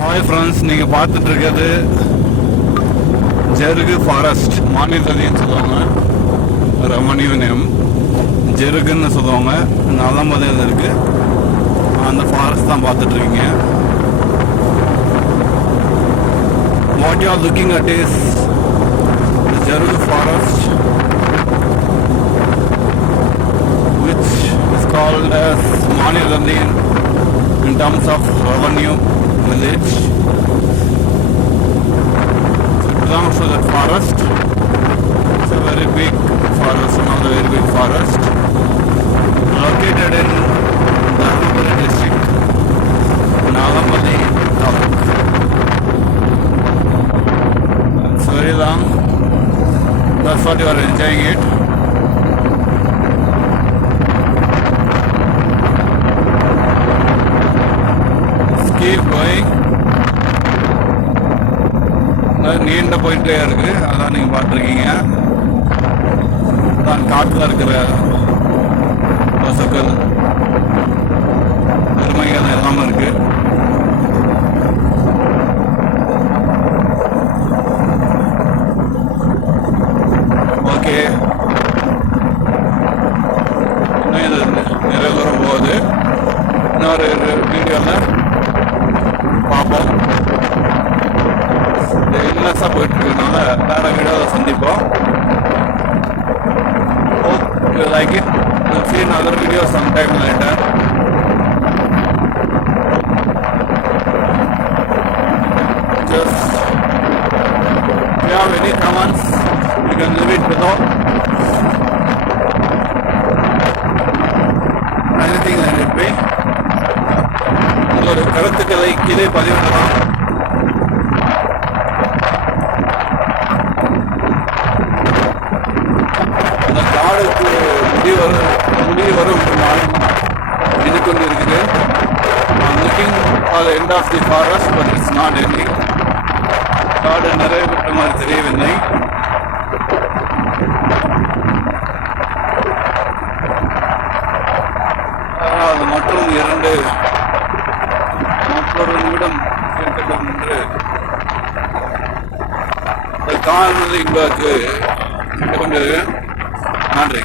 Hi friends, நீங்கள் பார்த்துட்டு இருக்கிறது ஜெருகு ஃபாரஸ்ட். மாநிலத்தையும் சொல்லுவாங்க, ரெவன்யூ நேம் ஜெருகுன்னு சொல்லுவாங்க. நலம்பதையில் இருக்குது. அந்த ஃபாரஸ்ட் தான் பார்த்துட்ருக்கீங்க. What you are looking at is Jerugu forest, which is called as Manilandin in terms of revenue village. So it belongs to that forest. It's a very big forest, one of the very big forest, located in Dharmapuri district, Nagamadi taluk. It's very long. That's what you are enjoying it. Keep going. நீண்ட போயிட்டே இருக்கு. அதான் நீங்க பார்த்துருக்கீங்க. தான் காட்டில் இருக்கிற பசுக்கள், பெருமைகள் எல்லாமே இருக்கு. ஓகே, இன்னும் இது நிறைய தூரம் போகுது. இன்னொரு வீடியோவில் பார்ப்போம். இன்லெஸ்ஸாக போயிட்டு இருக்கிறதுனால வேற வீடியோவில் சந்திப்போம். Hope you like it. We'll see another video sometime later. Just if you have any comments, you can leave it below. Anything that it be. உங்களோட கருத்துக்களை கீழே பதிவிடலாம். அந்த காடுக்கு முடிவரும் நாள் இது கொண்டு இருக்குது. I'm looking for the end of the forest, but it's not ending. காடு நிறைய பெற்ற மாதிரி தெரியவில்லை. அது மற்றும் மற்றொரு நிமிடம் இருக்கட்டும் என்று காணொலி உங்களுக்கு கேட்டுக்கொண்டிருக்கிறேன். நன்றி.